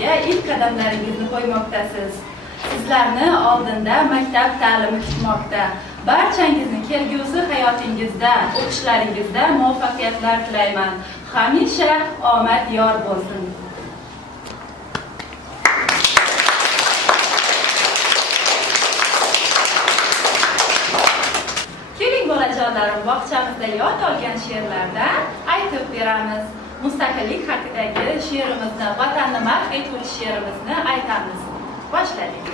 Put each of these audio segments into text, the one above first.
yo'liga ilk qadamlaringizni qo'ymoqdasiz. Sizlarni oldinda maktab ta'limi kutmoqda. Barchangizning kelgusi hayotingizda, o'qishlaringizda muvaffaqiyatlar tilayman. Hamisha omad yor bo'lsin. Keling bolajonlarim, bog'chamizda yod olgan she'rlardan aytib beramiz. Mustaqillik haqidagi she'rimizni, vatanni madh etuvchi she'rimizni aytamiz. Boshladik.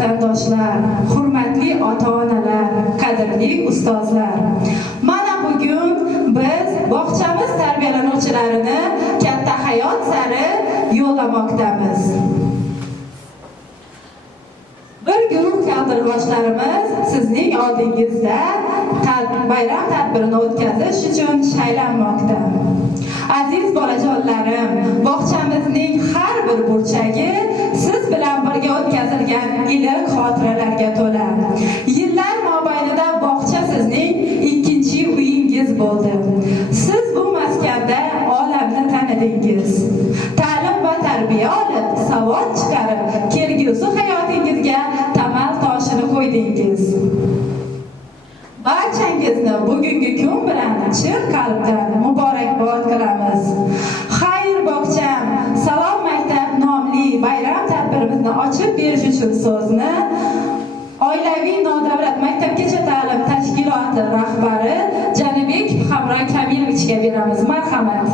vatandoshlar, hurmatli ota-onalar, qadrli ustozlar. Mana bugun biz bog'chamiz tarbiyalanuvchilarini katta hayot sari yo'llamoqdamiz. Bir guruh kaldirg'ochlarimiz sizning oldingizda bayram tadbirini o'tkazish uchun shaylanmoqda. Aziz bolajonlarim, bog'chamizning har bir burchagi siz bilan birga o'tkazilgan iliq xotiralarga to'la. Yillar mobaynida bog'cha sizning ikkinchi uyingiz bo'ldi. Siz bu maskanda olamni tanidingiz. Ta'lim va tarbiya olib, savod chiqarib, kelgusi hayotingizga tamal toshini qo'ydingiz. Barchangizni bugungi kun bilan chin qalbdan muborakbod qilamiz. Xayr bog'cham, Salom maktab nomli bayram tadbirimizni ochib berish uchun so'zni Oilaviy nodavlat maktabgacha ta'lim tashkiloti rahbari Janibek Hamron Kamilovichga beramiz. Marhamat.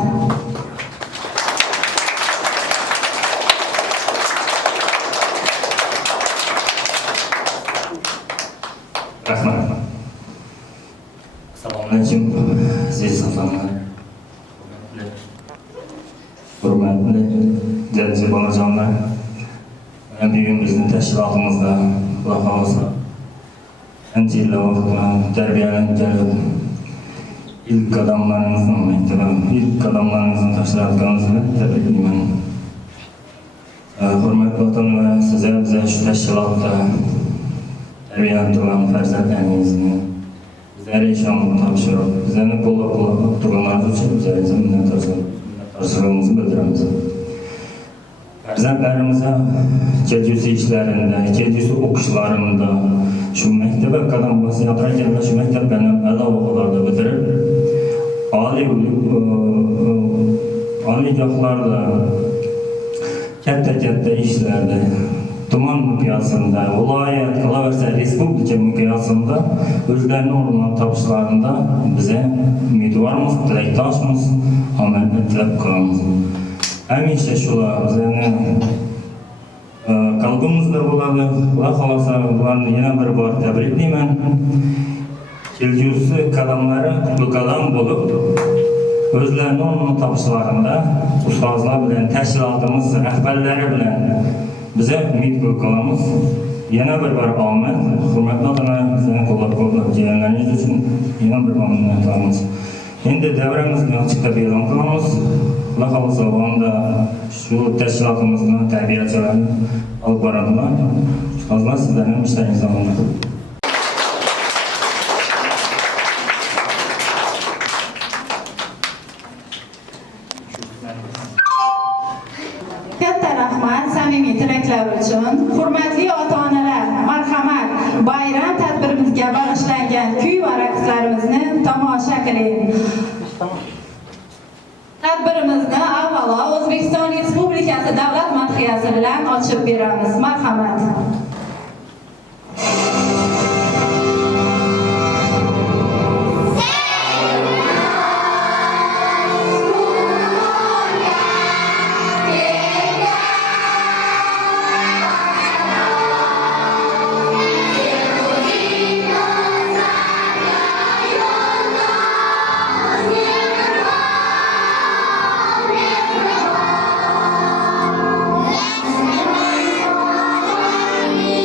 Rahmat. Assalomu alaykum, aziz ota-onalar. Hurmatli jajji bolajonlar. Bugun bizning tashkilotimizda Xudo xolasa ancha yillar bilan tarbiyalanib kelib, ilk qadamlarimizni tashlayotganimizni tabriklayman. Hurmatli ota-onalar, sizlar biza shu tashkilotda tarbiyalanib turgan farzandlaringizni bizlarga ishonib topshirib, bizlarni qo'llab-quvvatlab turganlari uchun bizlarga minnatdorchiligimizni bildiramiz. Farzandlarimizga kelgusi ishlarida, kelgusi o'qishlarida shu maktabga qadam bosayotganlar, shu maktablarni a'lo bitirib, oliygohlarda katta ishlarda, tuman miqyosida, viloyat, qolaversa respublika miqyosida o'zlarini o'rnini topishlarinda biza umidvormiz, tilakdoshmiz, omadni tilab qolamiz. Hamisha shular bizning qalbimizda bo'ladi. Xudo xolasa ularni yana bir bor tabriklayman. Kelgusi qadamlari qutlug' qadam bo'lib, o'zlarini o'rnini topishlarinda ustozlar bilan, tashkilotimiz rahbarlari bilan biza umid qilamiz. Yana bir bor omad, hurmatli otalar, bizning qo'llab-quvvatlab kelganlaringiz uchun yana bir minnatdormiz. Endi davramizga ochiqda e'lon qilamiz. Xudo xolasa onda shu tashkilotimizning tarbiyachilarini olib boradilar. Ustozlar, sizlarning ishlaringiz davomida. Katta rahmat samimiy tilaklar uchun. Hurmatli ota-onalar, marhamat, bayram tadbirimizga bag'ishlangan kuy va raqslarimizni tomosha qiling. Tadbirimizni avvalo O'zbekiston Respublikasi davlat madhiyasi bilan ochib beramiz. Marhamat. Yeah.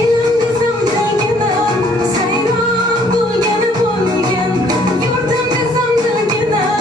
Elimde zamda giden, sayran bu yana bo'lgan. Yurtimda zamda giden,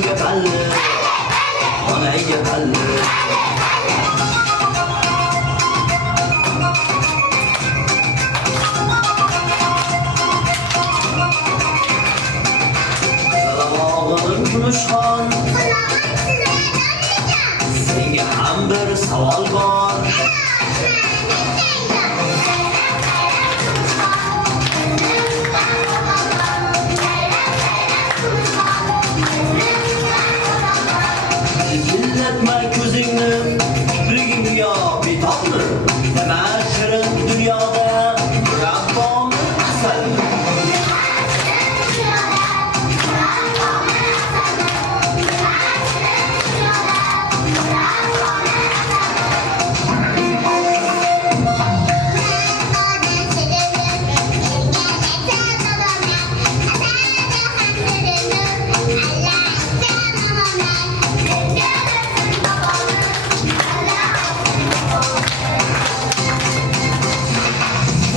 Onangga balli, onangga balli. Salomog'im Kumushxon, senga ham bir savol bor. Millatma ko'zingni, kipriging yo betobmi? Nima shirin dunyoda Rabbomi asalmi?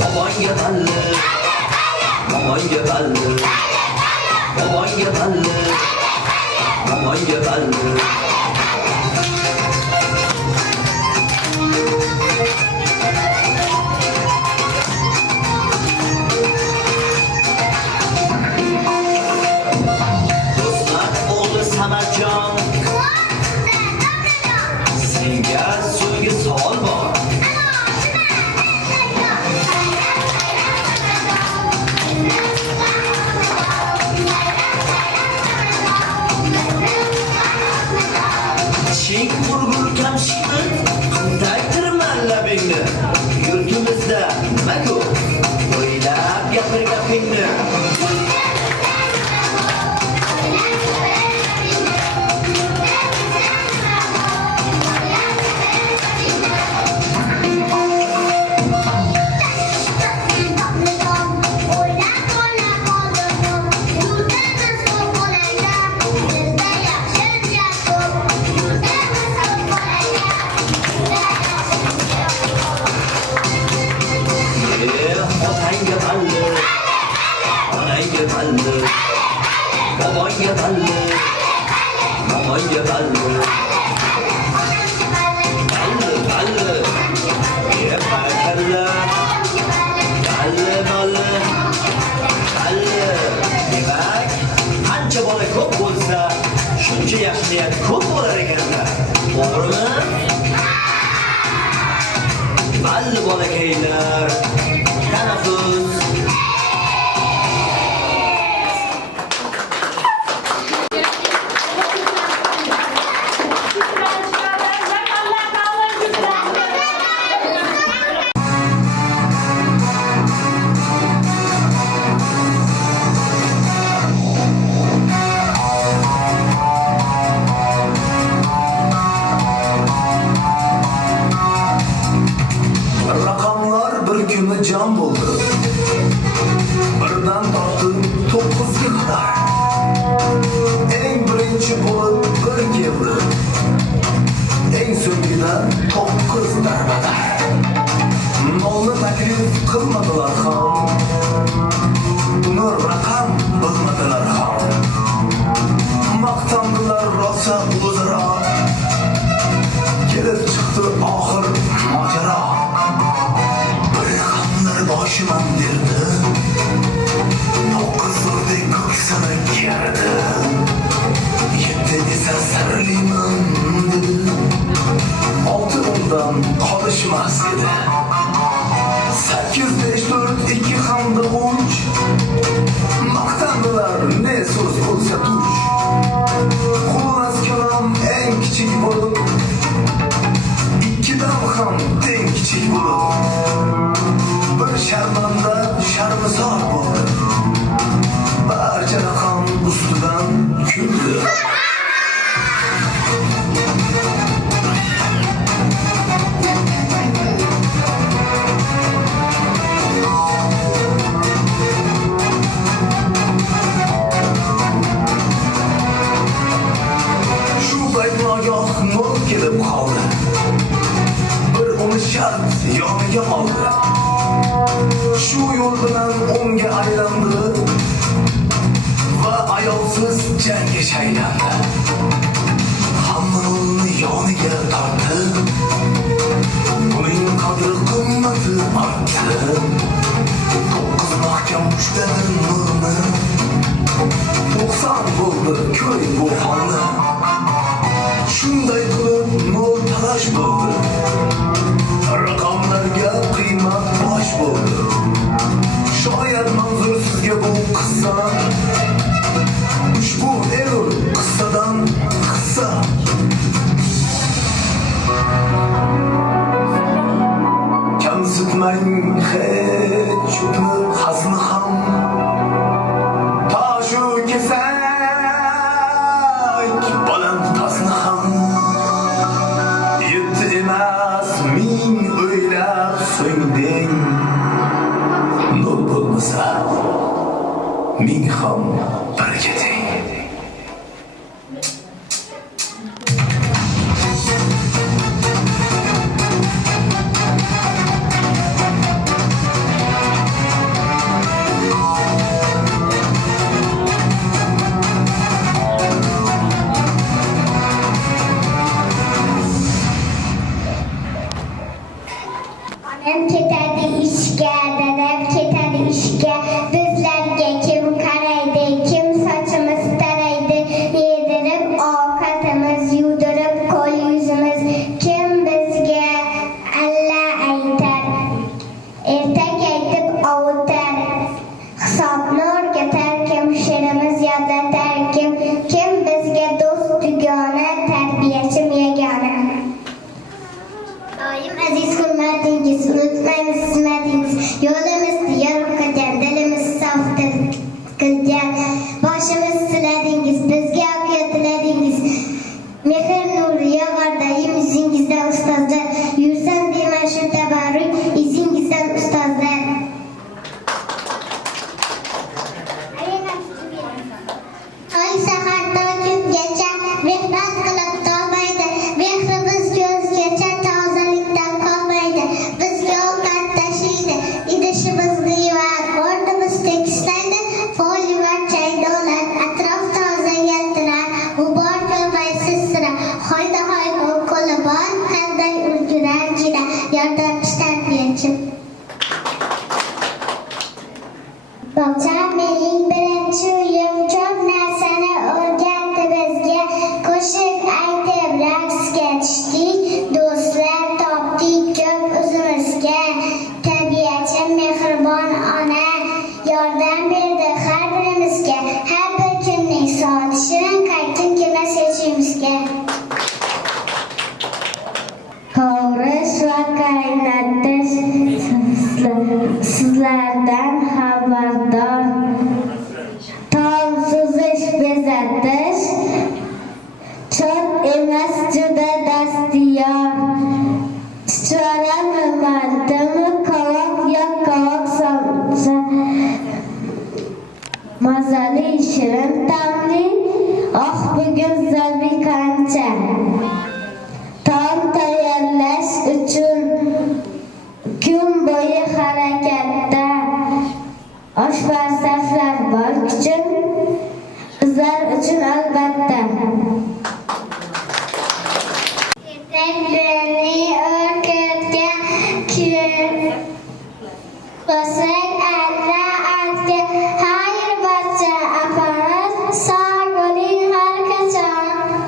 Babanga balli, babanga balli, babanga balli, babanga balli. Do'stlar o'g'li Samarjon, senga so'nggi savol bor. Tishing urgur kamshitib, qandaydirman labingni. Yurtimizda nima ko'p, o'ylab gapir gapingni. Otangga balli, onangga balli, babangga balli, mamangga balli. Balli, balli, barakalla. Balli, balli, balli. Demak, qancha bola ko'p bo'lsa, shuncha yaxshi niyat ko'p bo'lar ekanda. To'g'rimi? Balli bolakaylar. Tanaffus. Rakamlar bir kuni jam bo'ldi. Birdan tortib 9ga qadar. Eng birinchi bo'lib 1 keldi. Eng so'ngida 9 darbadar. Nolni taklif qilmadilar ham. Buni raqam bilmadilar ham. Maqtandilar rosa o'zaro. Kelib chiqdi oxir mojaro. Boşımam derdi, 9 o'rdek ko'ksini kerdi. 7 esa sirliman dedi. 6 undan qolishmas edi. 8, 5, 4, 2 hamda 3. Maqtandilar ne so'z bo'lsa tush. Xullas kalom eng kichik bo'lib, 2dan ham teng kichik bo'lib. Bir sharmanda sharmizor bo'ldi. Barcha raqam ustidan kuldi. Shu payt nogoh nol kelib qoldi. Bir uni shart yoniga oldi. Shu yo'l bilan o'ngga aylandi va ayolsiz jangga shaylandi. yoniga tortib, uning qadri qimmati ortdi. 9 mahkam ushladi nurni, 90 bo'ldi ko'y bu holni. Shunday qilib nol talash bo'ldi, raqamlarga qiymat tosh bo'ldi. Shoyat manzur sizga bu qissa, ushbu erur qissadan qissa. Kamsitmang hech uni hazli ham, toshu kesak baland tasni ham. Yetti emas ming o'ylab so'ngding, nol bo'lmasa ming ham birga teng. Onam ketadi ishga, dadam ketadi ishga. Bizlarga kim qaraydi, kim sochimiz taraydi, yedirib ovqatimiz, yudirib qo'l yuzimiz. Kim bizga alla aytar, ertak aytib ovutar. Hisobni o'rgatar, kim she'rimiz yodlatar, kim bizga do'st dugona, tarbiyachim yagona. Doim aziz hurmatingiz, unutmaymiz xizmatingiz. Yo'limizni yorug' qilgan, dilimiz sof qilgan, boshimiz siladingiz, bizga oqiyot tiladingiz. Mehr nuri yog'arda yuzingizda ustozlar, yursan deyman shu tabarruk izingizdan ustozlar. Tong sahardan kungacha mehnat qilib tolmaydi, mehrimiz ko'zgacha tozalikdan qolmaydi. Bizga ovqat tashiydi, idishimizni yuvar, o'rnimiz tekislaydi, foli va chaydolar, atrof toza yaltirar, g'ubor ko'rmaysiz sira. Hoyda hoy qo'li bor, qanday ulgurar jina, yordamchi tarbiyachim. Bog'cha mening birinchi uyim, ko'p narsani o'rgatdi bizga. Qo'shiq aytib raqsga tushdik, do'stlar topdik ko'p o'zimizga. Tarbiyachim mehribon ona, yordam berdi har birimizga. Har bir kunning soati shirin, qaytib kelmas hechimizga. Qovurish va qaynatish sizlardan xabardor. Tom suzish, bezatish chot emas, juda dastyor. Chuchvarami mardimi, qovoq yo qovoq somsa, mazali shirin ta'mli. Oh, bugun zabi qancha. Tom tayyorlash uchun kun bo'yi harakatda, oshpaz saflar bor kuchim, bizlar uchun albatta. Yetaklarni o'rgatgan kun, qo'shiq alla aytgan. Xayr barcha apamiz, sog' bo'ling har qachon.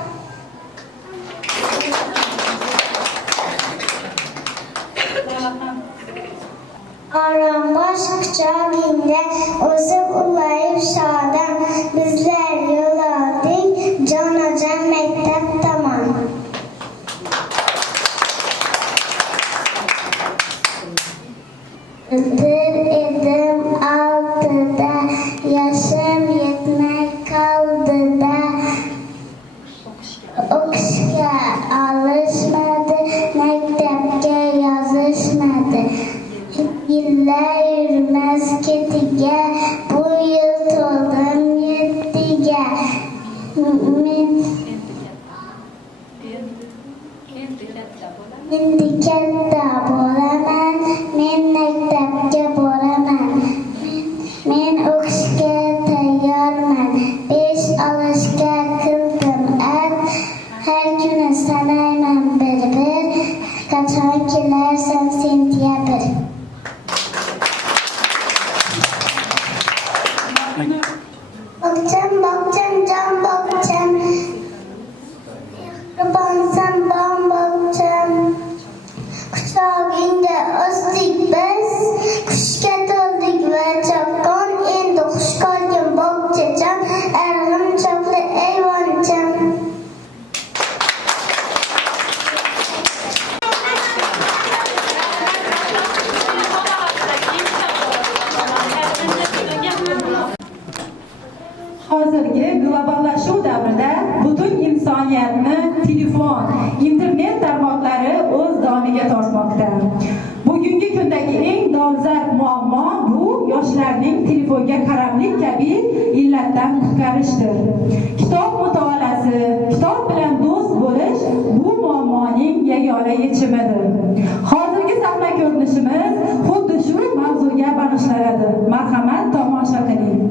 insoniyatni telefon, internet tarmoqlari o'z domiga tortmoqda. Bugungi kundagi eng dolzarb muammo bu yoshlarning telefonga qaramlik kabi illatdan qutqarishdir. Kitob mutolaasi, kitob bilan do'st bo'lish bu muammoning yagona yechimidir. Hozirgi sahna ko'rinishimiz xuddi shu mavzuga bag'ishlanadi. Marhamat, tomosha qiling.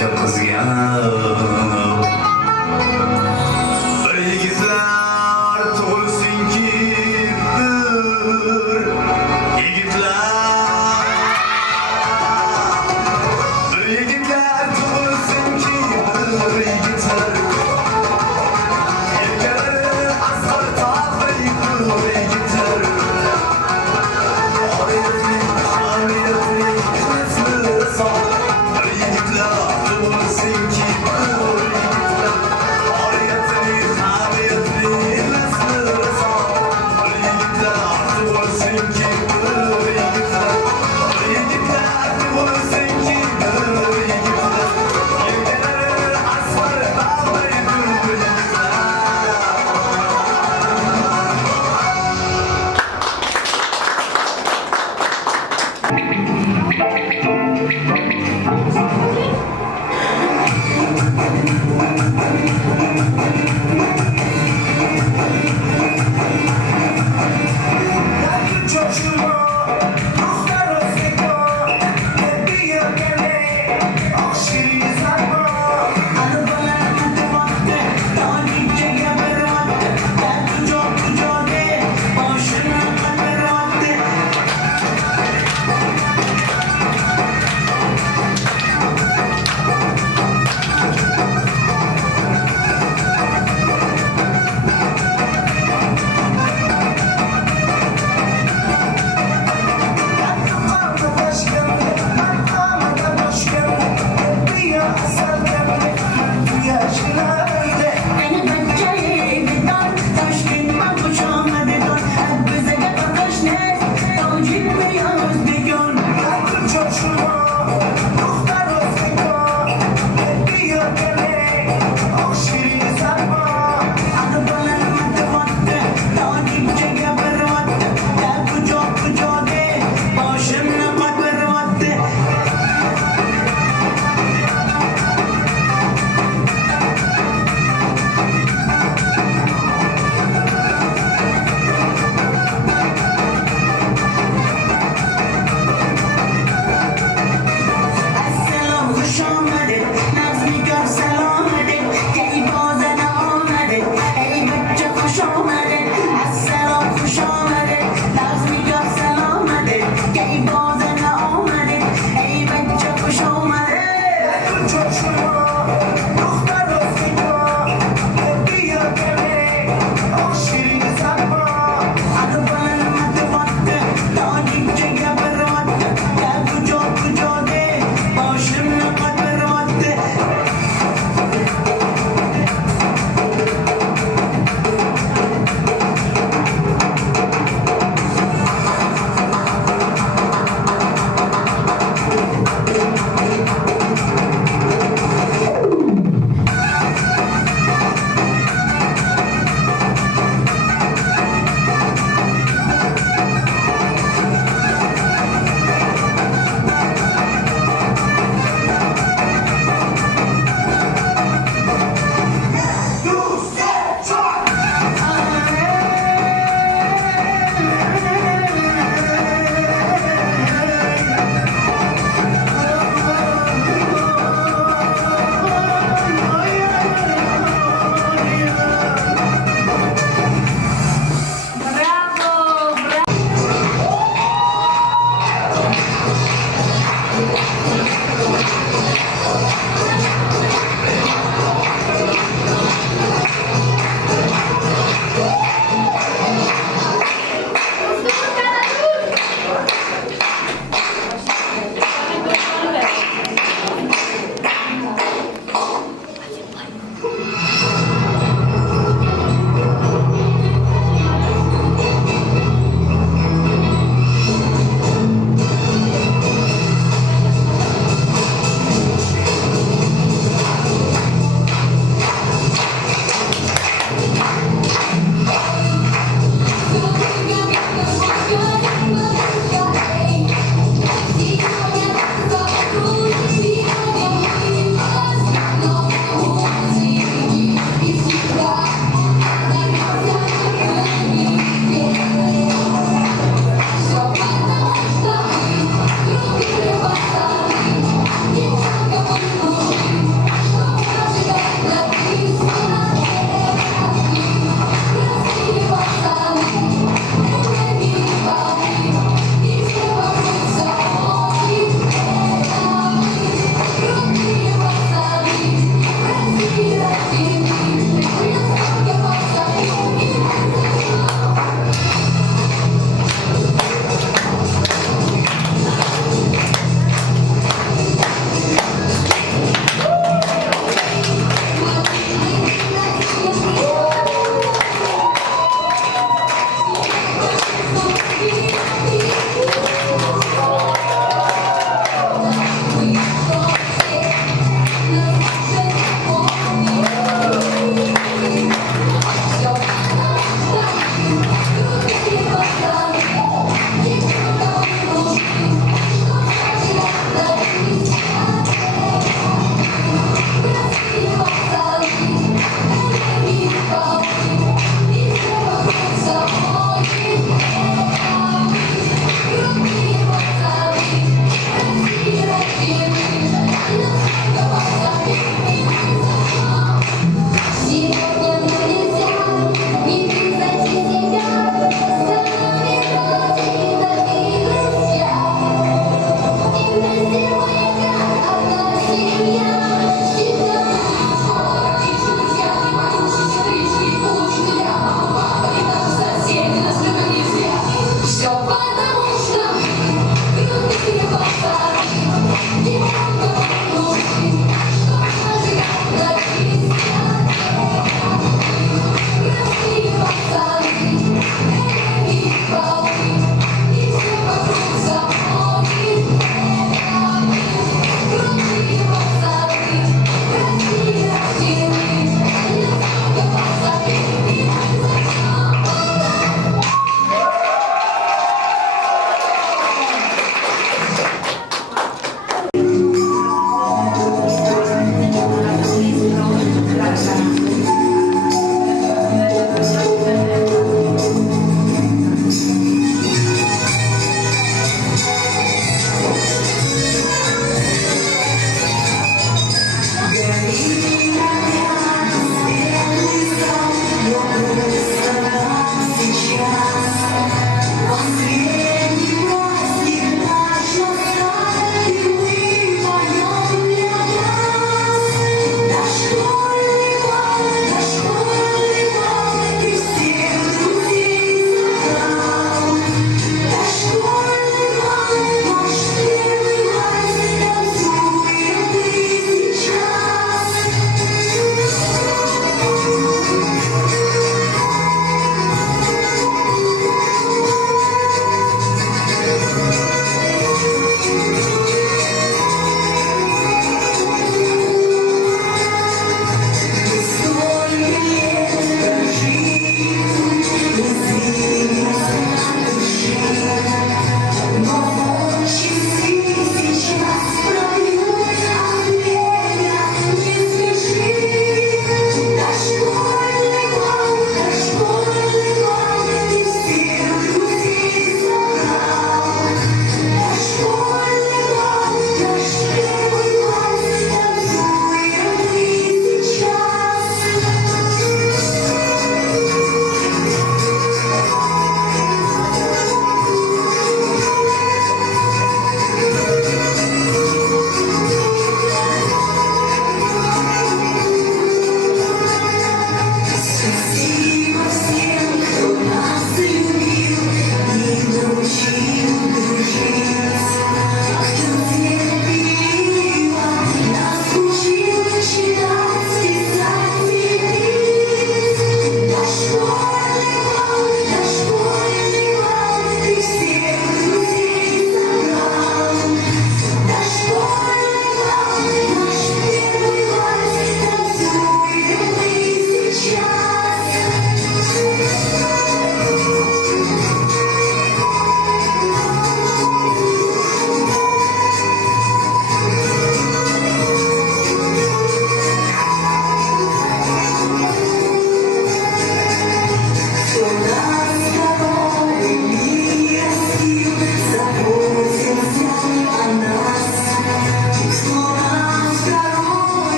yarasha qizga. Bir yigitlar tug'ilsinki, bir yigitlar. Bir yigitlar tug'ilsinki, bir yigitlar. Yelkalari asqar tog'day bir yigitlar. Oriyatli, hamiyatli, qismatli son. Bir yigitlar tug'ilsinki, bir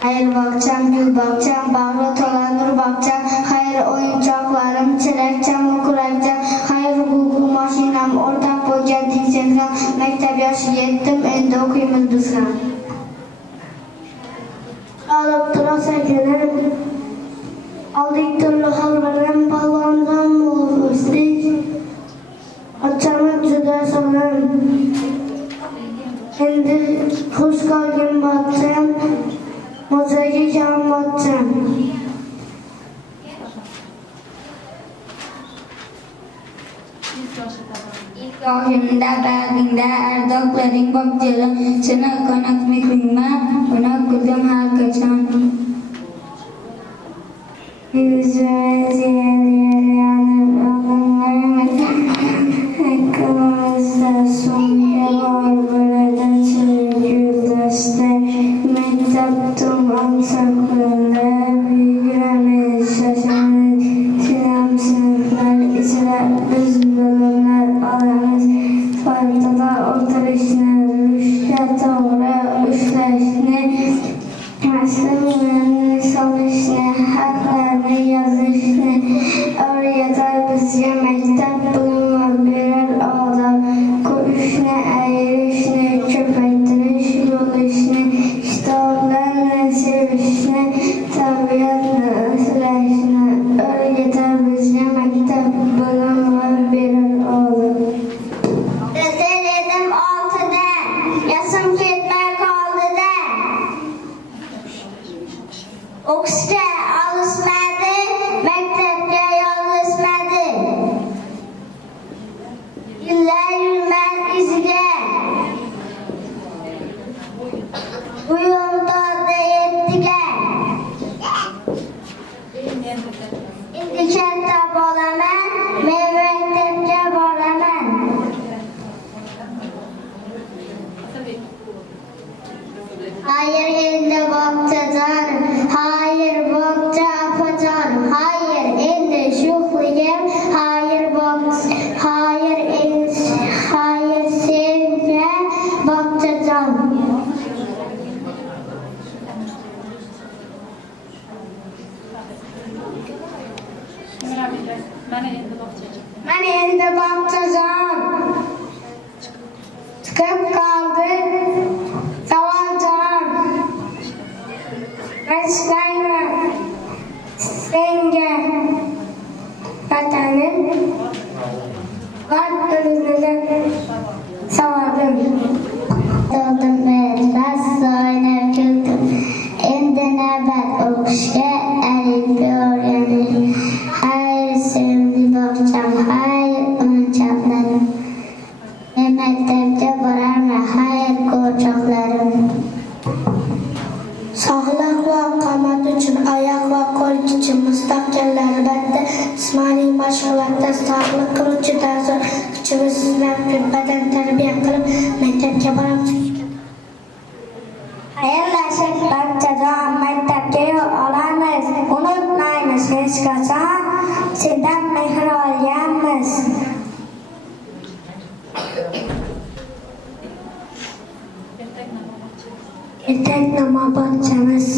Hayır bakçam, gül bakçam, bağlı tola nur bakçam, hayır oyuncaklarım, çilekçam, kurakçam, hayır Google maşinam, ortak bo'lgan tekshirgan, maktab yoshi yetdim, endi o'qiymiz biz ham. Olib turasan kelim, oldik turli xalqlardan palvondan o'sdik, ochamiz juda so'lim, endi xush qolgan bakcham, Mozaga jamlatacağım. İlkohimda bag'ingda ardoqlaring bog'chali, seni ko'nak mehringma, uni kuzim har qachon. Yuzimiz yanib haqqimizda so'nggi bor bo'ladi chirik yo'ldoshda, maktabdan amsaqlarda yuguramiz, shoshamiz, sinam sinflar ichra biz bilimlar olamiz, partada o'tirishni, rushga to'g'ri ushlashni, rasmlarni solishni, harflarni yozishni o'rgatar bizga maktab, bilim berar odob, ko'rishni, ayirishni, ko'paytirish, bo'lishni, kitoblarni sevishni, tabiatni asrashni o'rgatar bizga maktab, bilim berar odob. Sen edim 6'da, yaşım ketmay qoldi-da. O'qishga olishmadi, maktabga yozishmadi. Yillar yurman iziga. Bu yo'lda yetdiga. Endi katta bo'laman, men maktabga boraman. Hayır endi bog'chajon, hayır bog'cha opajon, hayır endi sho'xligim, hayır bog'cha, hayır senga bog'chajon. Mana endi bog'chajon. Chiqib qoldi savoljon. Ishlayman senga vatanim va o'zimga savolim. Doldim etlas o'ynab kuldim. Endi navbat o'qishga alifba o'rganish. Hayr sevimli bog'cham, hayr o'yinchoqlarim. Men maktabga borarman, hayr qo'rchoqlarim. Sog'liq va qomat uchun oyoq va qo'l kuchi mustahkam, albatta jismoniy mashg'ulotda sog'liq qiluvchi dastur kuchimiz bilan badan tarbiya qilib maktabga boramiz. Xayrlashib bog'chajon, maktabga yo'l olamiz, unutmaymiz hech qachon sendan mehr olganmiz. Ertaknamo bog'chamiz.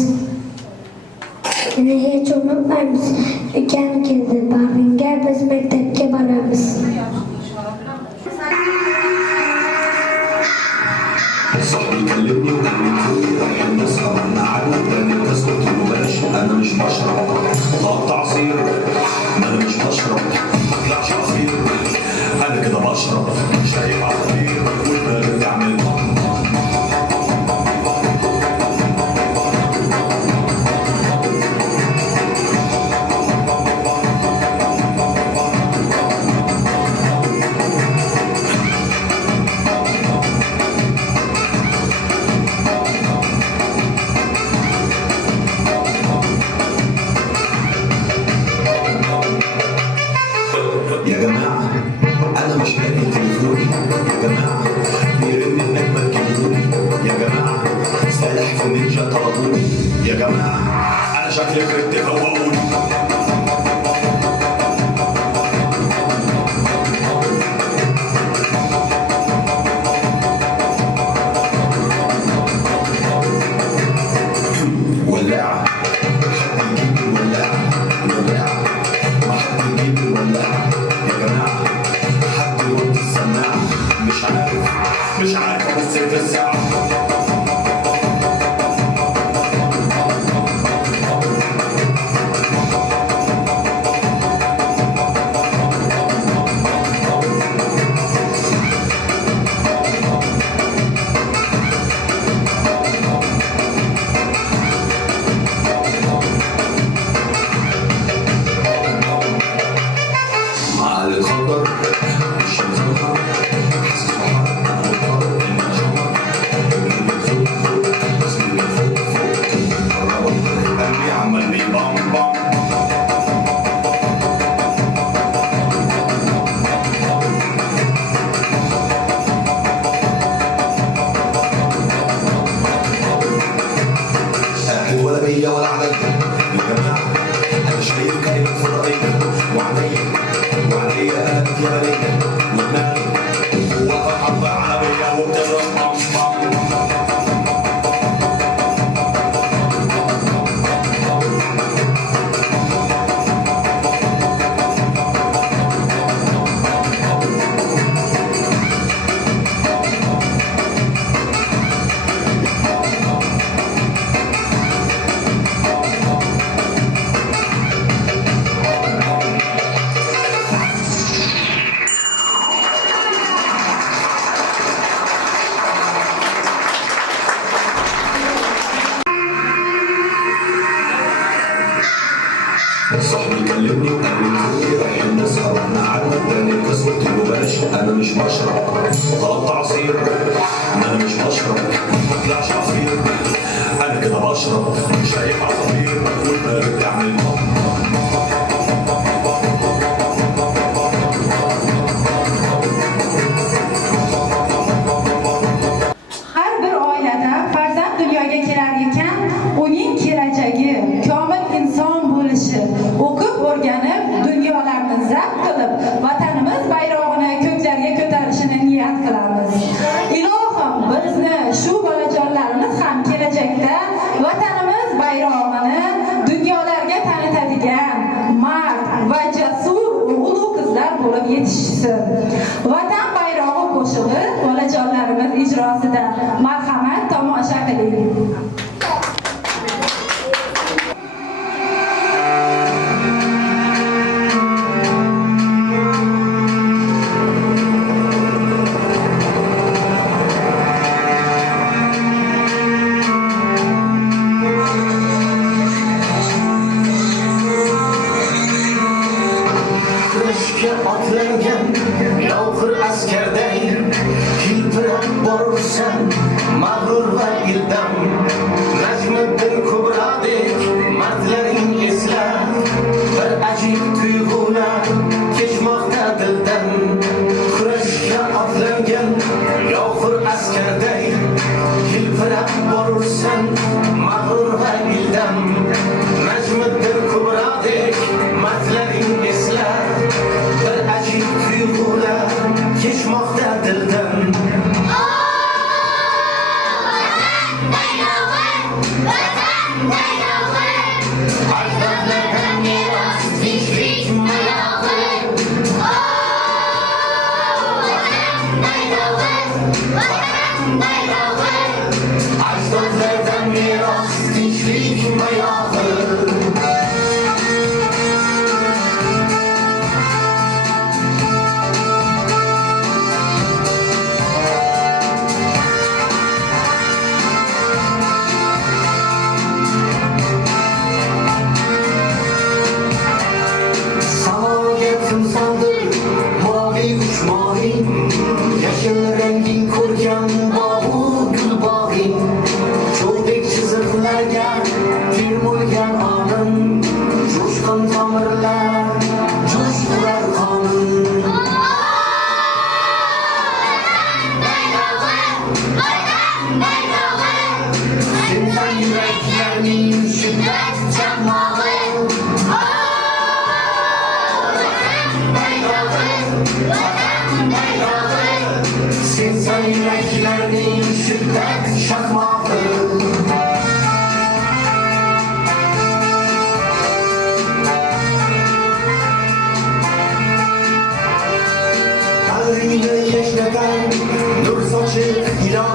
Seni hech unutmaymiz. Ukam keldi bag'ringga, biz maktabga boramiz. صاحبي كلمني وقال لي رايحين نسهر قعدنا تاني بس قلت له بلاش انا مش بشرب قطع عصير ما انا مش بشرب ما طلعش عصير انا كده بشرب شايف عصير والبلد تعمل يا جماعة أنا مش لاقي تليفوني يا جماعة بيرن النجمة الجمهوري يا جماعة سالح في نينجا طلبوني يا جماعة أنا شكلي كنت فوقوني بعد الست الساعة مع الخطر الشمس بتحرك حاسس بحرك انا مضطر اني اشمر من فوق اسمي من فوق قربت قلبي عمال بيبام بام قاعد ولا بيا ولا عليا يا جماعه انا شايف كائنات فضائيه وعليا انا بجبليه ودماغي وقف حرب عربيه وبتضرب بام بام صاحبي كلمني وقال لي انتوا رايحين نسهر واحنا قعدنا اداني الكاس قلت له بلاش انا مش بشرب طلبت عصير انا مش بشرب ما طلعش عصير انا كده بشرب شايف عصافير والبلد بتعمل Har bir oilada farzand dunyoga kelar ekan, uning kelajagi komil inson bo'lishi, o'qib o'rganib, dunyolarni zabt qilib, vatanimiz bayrog'ini ko'klarga ko'tarishini niyat qilamiz. Ilohim bizni shu bolajonlarimiz ham kelajakda vatanimiz bayrog'ini dunyolarga tanitadigan mard va jasur o'g'il qizlar bo'lib yetishsin. Vatan bayrog'i qo'shig'i bolajonlarimiz ijrosida marhamat tomosha qiling. Kurashga otlangan yolg'ir askarday hilpirab borursan mag'rur va ildam Najmiddin Kubrodek mardlaring esla bir ajib tuyg'ular kechmoqda dildan kurashga otlangan yolg'ir askarday hilpirab borursan mag'rur va ildam Najmiddin Kubrodek mardlaring esla bir ajib tuyg'ular kechmoqda dildan ajdodlardan meros tinchlik mayog'i ajdodlardan meros tinchlik mayog'i yashil ranging ko'rgan bog'u gul bog'ing cho'ldek chiziqlarga termulgan onim jo'shqin tomirlar jo'sh urar qonim sendan yuraklarning shiddat chaqmog'i sensan yuraklarning shiddat chaqmog'i bag'ringni yashnatar nur sochib iloh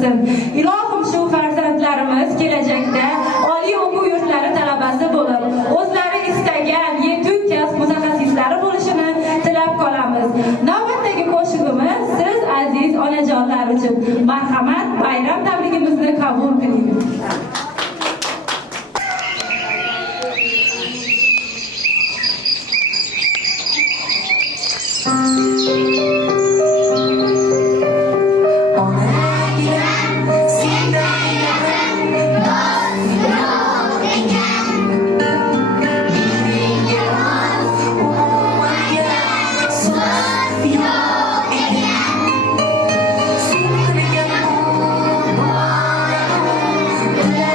qilsin. Ilohim shu farzandlarimiz kelajakda oliy o'quv yurtlari talabasi bo'lib, o'zlari istagan yetuk kasb mutaxassislari bo'lishini tilab qolamiz. Navbatdagi qo'shig'imiz siz aziz onajonlar uchun. Marhamat, bayram tabrigimizni qabul qiling. Yeah.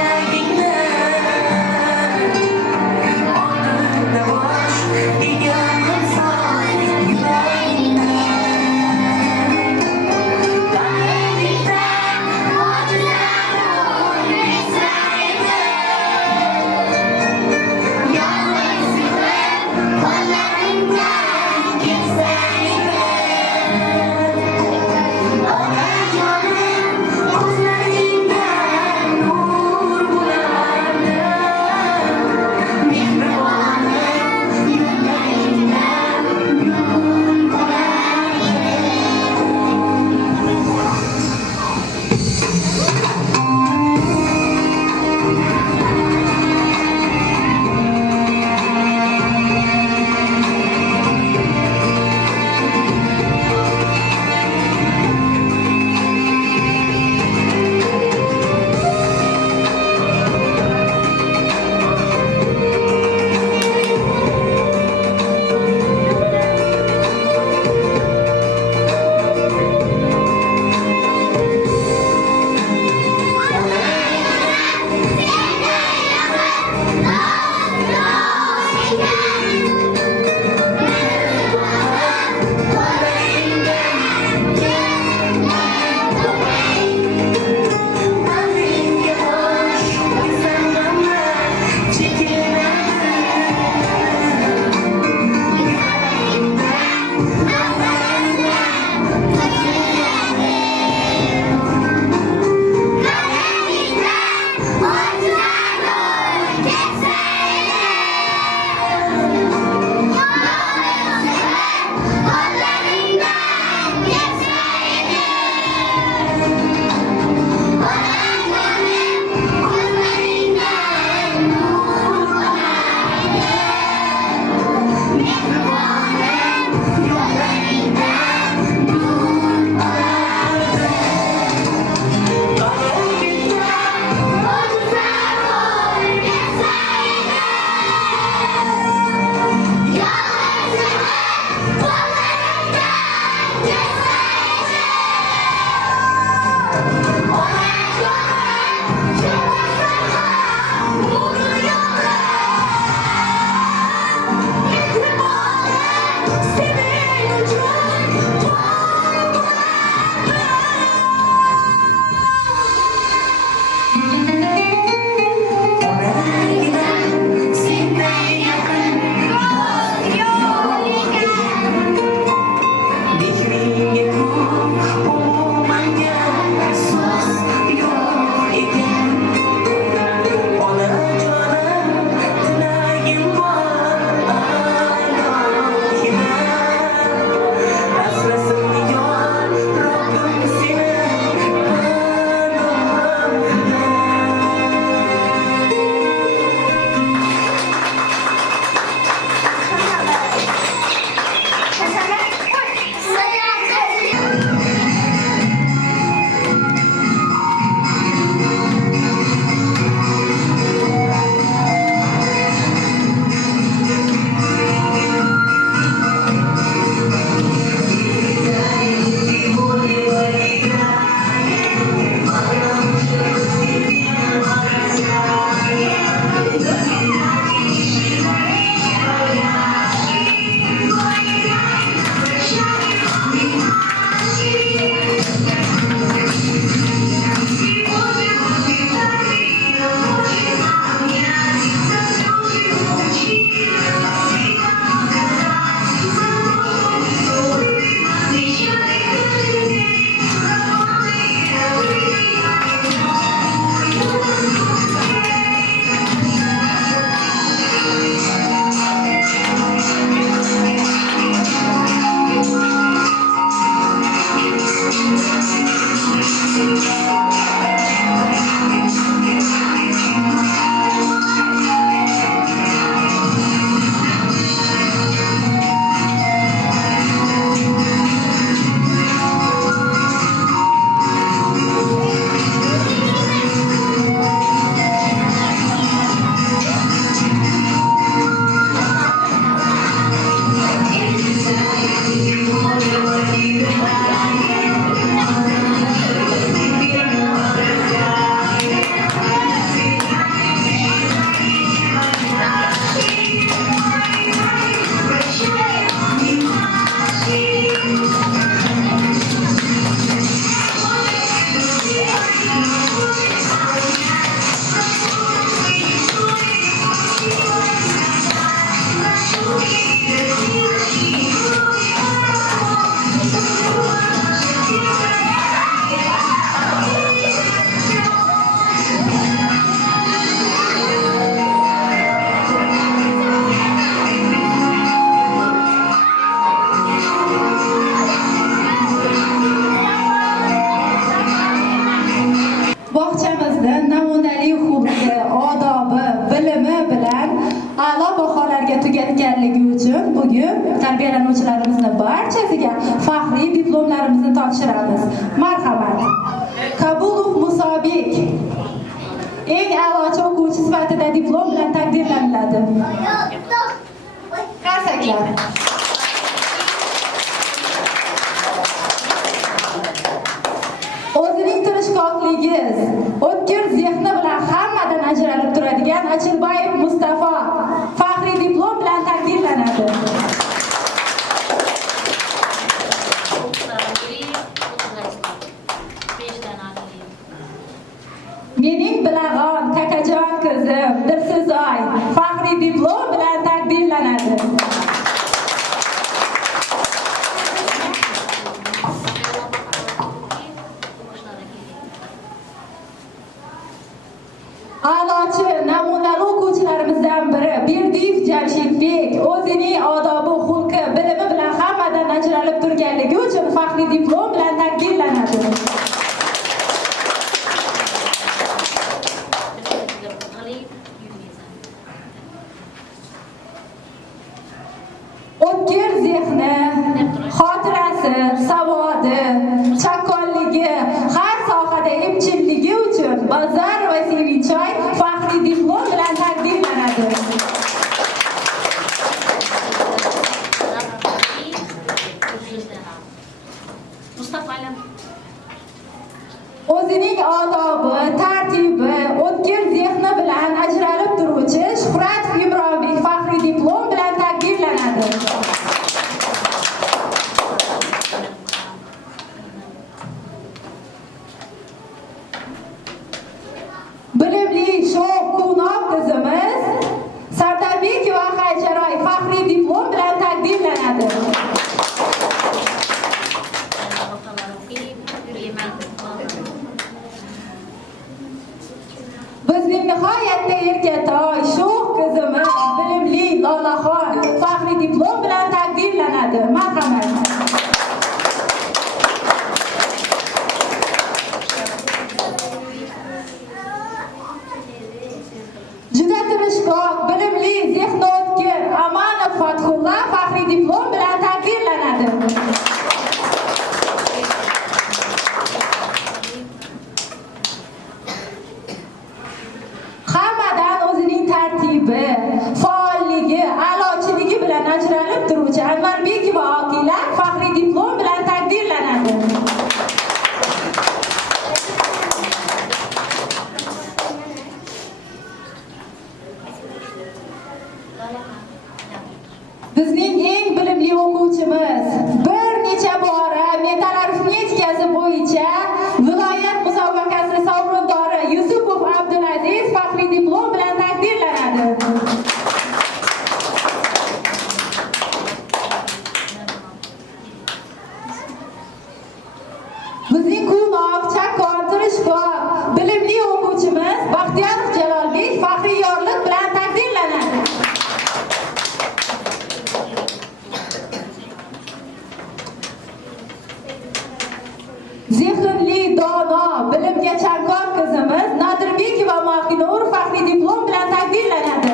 foydalanuvchilarimizni barchasiga faxriy diplomlarimizni topshiramiz. Marhamat. Kabulov Musabek eng a'lochi o'quvchi sifatida diplom bilan taqdirlanadi. Qarsaklar. O'zining tirishqoqligi, o'tkir zehni bilan hammadan ajralib turadigan Achilbayev Mustafa faxriy diplom bilan taqdirlanadi. Mening bilag'on Kakajon qizim Dilsizoy faxriy diplom bilan taqdirlanadi. A'lochi namunali o'quvchilarimizdan biri Berdiyev Jamshidbek o'zining odobi, xulqi, bilimi bilan hammadan ajralib turganligi uchun faxriy diplom bilan taqdirlanadi. O'tkir zehni, xotirasi, savodi, chaqqonligi, har sohada epchilligi uchun Bazar va Sevinchoy faxriy diplom bilan taqdirlanadi. O'zining odobi, tartibi, o'tkir zehni bilan ajralib turuvchi Shuhrat Imronbek faxriy diplom bilan taqdirlanadi. Bilimli sho'x Quvnoq qizimiz Sardarbekova Haycharoy faxriy diplom bilan taqdirlanadi. Bizning nihoyatda erkatoy sho'x qizimiz bilimli Lolaxon faxriy diplom bilan taqdirlanadi. Marhamat. Juda tirishqoq, bilimli, zehni o'tkir Amanov Fathullah faxriy diplom bilan taqdirlanadi. Hammadan o'zining tartibi, faolligi, a'lochiligi bilan ajralib turuvchi Anvarbekova Oqila faxriy diplom bilan taqdirlanadi. Bizning eng bilimli o'quvchimiz bir necha bora metal arifmetikasi bo'yicha viloyat musobaqasi sovrindori Yusupov Abdulaziz faxriy diplom bilan taqdirlanadi. Bizning Quvnoq, chaqqon, tirishqoq, bilimli o'quvchimiz Baxtiyorov Jalolbek faxriy yorliq bilan taqdirlanadi. Zehnli, dono, bilimga chanqoq qizimiz Nodirbekova Mohinur faxriy diplom bilan taqdirlanadi.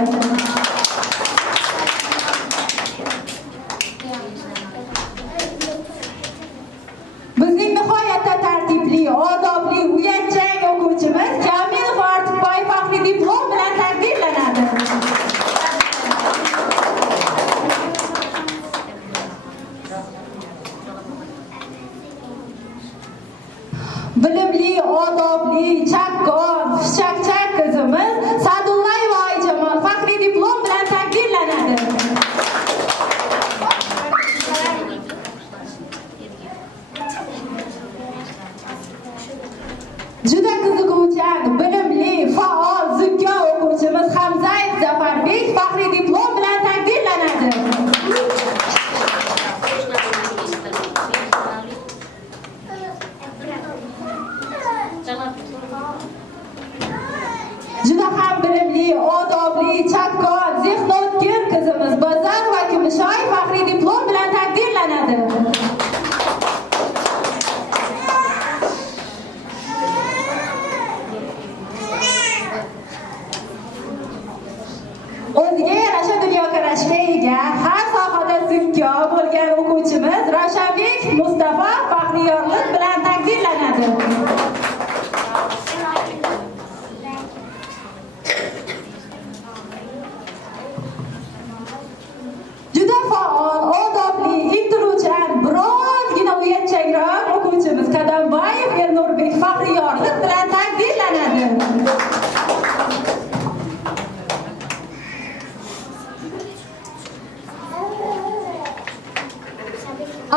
Bizning nihoyatda tartibli, odobli, uyatchang o'quvchimiz Jamilov Ortiqboy faxriy diplom bilan taqdirlanadi. Bilimli, odobli, chaqqon, xushchaqchaq qizimiz Sa'dullayeva Oijamol faxriy diplom bilan taqdirlanadi. Juda qiziquvchan, bilimli, faol, zukko o'quvchimiz Hamzayev Zafarbek faxriy diplom bilan taqdirlanadi. o'quvchimiz Ravshanbek Mustafa faxriyorlik bilan taqdirlanadi. Juda faol, odobli, intiluvchan, birozgina uyatchakroq o'quvchimiz Qadambayev Elnurbek faxriyorlik bilan taqdirlanadi.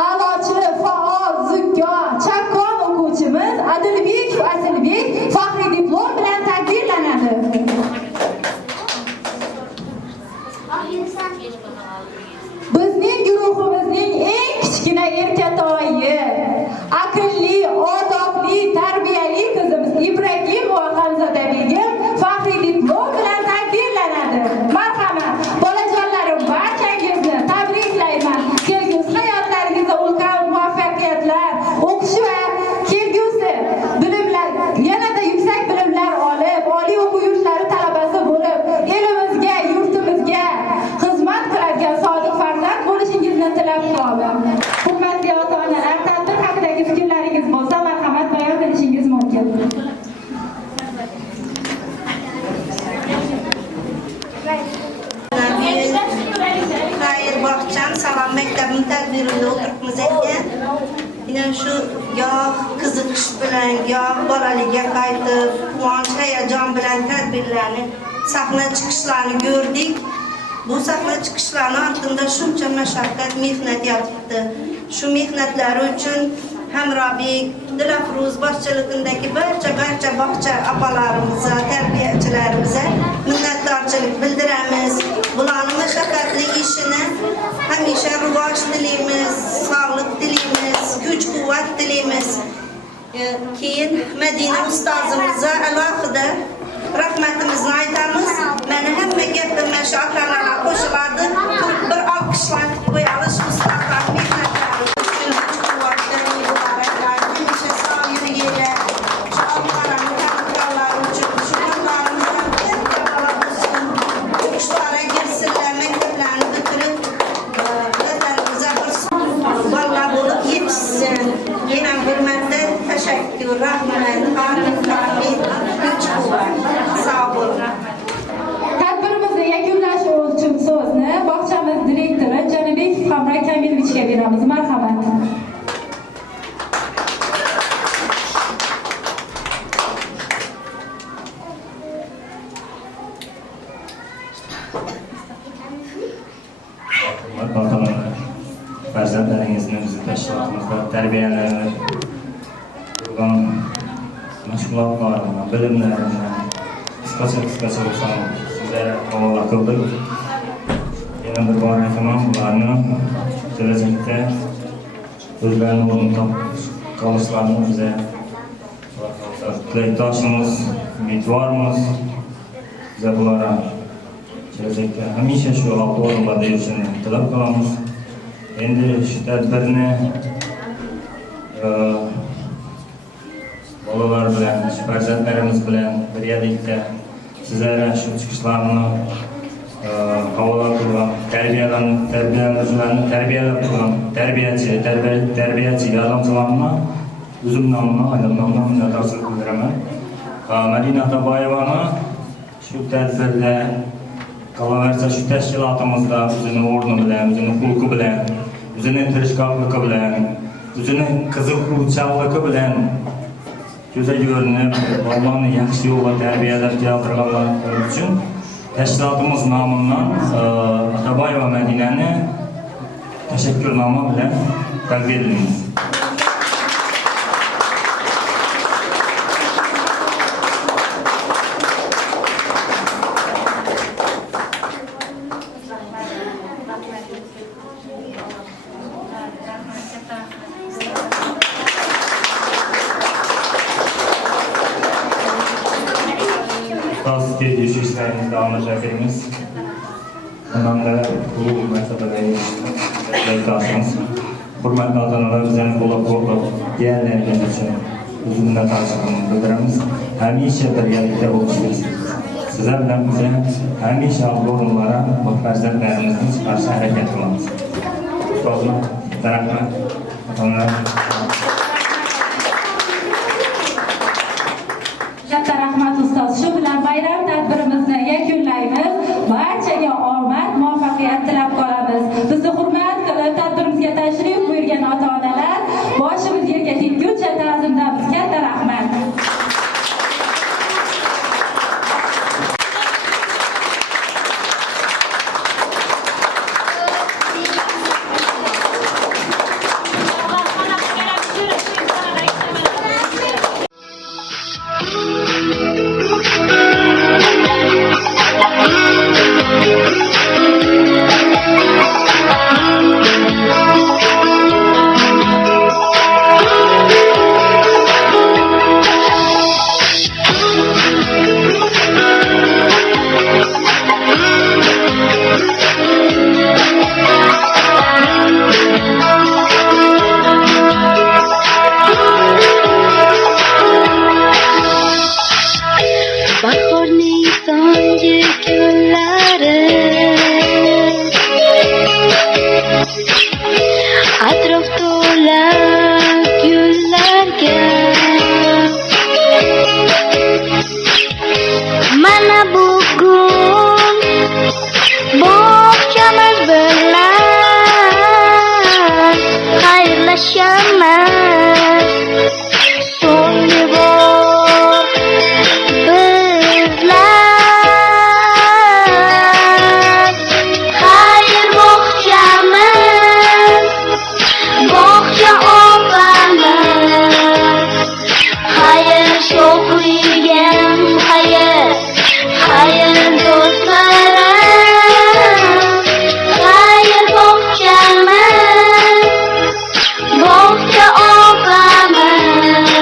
A'lochi, faol, zukko, chaqqon o'quvchimiz Adilbekov Asilbek faxriy diplom bilan taqdirlanadi. Bizning guruhimizning eng kichkina erkatoyi, aqlli, odobli, tarbiyali qizimiz Ibragimova Hamzada begim faxriy diplom bilan taqdirlanadi. Marhamat, bolajonlarim, barchangizni tabriklayman. Kelgusi hayotlaringizda ulkan muvaffaqiyatlar, o'qish va kelgusi bilimlar, yanada yuksak bilimlar olib, oliy o'quv yurtlari talabasi bo'lib, elimizga, yurtimizga xizmat qiladigan sodiq farzand bo'lishingizni tilab qolaman. Hurmatli ota-onalar, tadbir haqidagi fikrlaringiz bo'lsa, marhamat bayon qilishingiz mumkin. Xayr Bog'chan Salom maktabining tadbirida o'tiribmiz ekan. Yine şu goh qiziqish bilan, goh bolalikka qaytib, quvonch, hayajon bilan tadbirlarni, sahna chiqishlarini ko'rdik. Bu sahna chiqishlarini ortida shuncha mashaqqat, mehnat yotibdi. Shu mehnatlari uchun Hamrobek, Dilafruz boshchiligidagi barcha bog'cha apalarimizga, tarbiyachilarimizga minnatdorchilik bildiramiz. Bularning mashaqqatli ishini hamisha rivoj tilaymiz, sog'lik tilaymiz, kuch-quvvat tilaymiz. Keyin Madina ustozimizga alohida rahmatimizni aytamiz. Mana hamma gapim mana shu ota-onalar qo'shiladi. Bir olqishlatib qo'yamiz ustozlar mehnatlari uchun kuch-quvvatli muboraklar, hamisha sog' yurgaylar. Shu Allohning taqdirlari uchun shu yo'llarimizdan baraka bo'lsin. O'qishlari girsinlar, maktablarni bitirib, vatanimizga bir balla bo'lib yetishsin. Yana bir marta tashakkur, rahmat, kuch-quvvat. Sog' bo'lin. Tadbirimizni yakunlash uchun so'zni bog'chamiz direktori Janibek Hamra Kamilovichga beramiz. Marhamat. Farzandlaringizni bizni tashkilotimizda tarbiyalanib turgan mashg'ulotlarini, bilimlarini qisqacha bo'lsa sizlarga havola qildik. Yana bir bor aytaman, bularni kelajakda o'zlarini o'rnini topib qolishlarini biza tilakdoshimiz, umidvormiz. Biza bularga kelajakda hamisha shu olti o'rinlarda yurishini tilab qolamiz. Endi shu tadbirni bolalar bilan, farzandlarimiz bilan birgalikda sizlarga shu chiqishlarni havola qilgan, tarbiyalanuvchilarni tarbiyalab turgan tarbiyachi yordamchilarimni o'zim nomidan, oilam nomidan minnatdorchilik bildiraman. Madina Ataboyevani shu tadbirda qolaversa shu tashkilotimizda o'zini o'rni bilan, o'zini xulqi bilan, o'zini tirishqoqligi bilan, o'zini qiziquvchanligi bilan ko'zga ko'rinib, Allohni yaxshi yo'lga tarbiyalab keltirganlar uchun tashkilotimiz nomidan Ataboyeva Madinani tashakkurnoma bilan taqdirlaymiz. Shu ishlaringizni davomlashtiramiz. Bundan da bu masaladagi tilakdoshimiz, hurmatli ota-onalar, bizani qo'llab-quvvatlab kelganligingiz uchun minnatdorchiligimizni bildiramiz. Hamisha birgalikda bo'lishimiz. Sizlar bilan biz hamisha o'rinlara farzandlarimizni chiqarishga harakat qilamiz. Ustozlar Rahmat. Katta rahmat ustoz. Shu bilan bayram tadbirimizni yakunlaymiz. Barchaga omad, muvaffaqiyat tilab qolamiz. Bizni hurmat qilib tadbirimizga tashrif buyurgan ota-onalar, boshimiz yerga tekkuncha ta'zimdamiz. Katta rahmat. Bahorning so'nggi kunlari atrof to'la gullarga mana bugun bog'chamiz bilan xayrlashamiz. So'nggi bor bizlar xayr bog'chamiz, bog'cha opamiz. Xayr sho'xligim, xayr, xayr do'stlarim. Xayr bog'chamiz, bog'cha opamiz.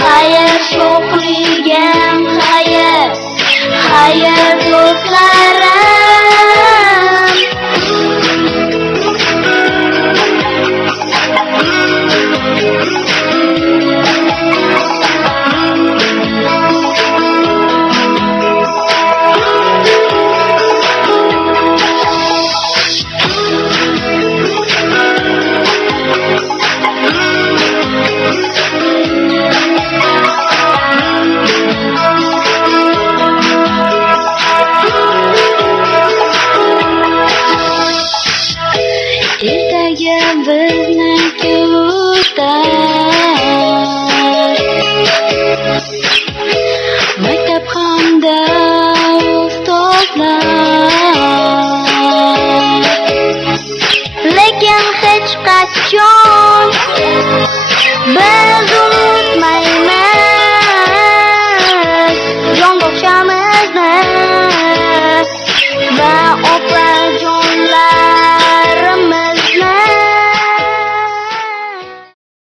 Xayr sho'xligim, xayr, xayr do'stlarim. Ertaga bizni kutar maktab hamda ustozlar, lekin hech qachon biz unutmaymiz jon bog'chamizni.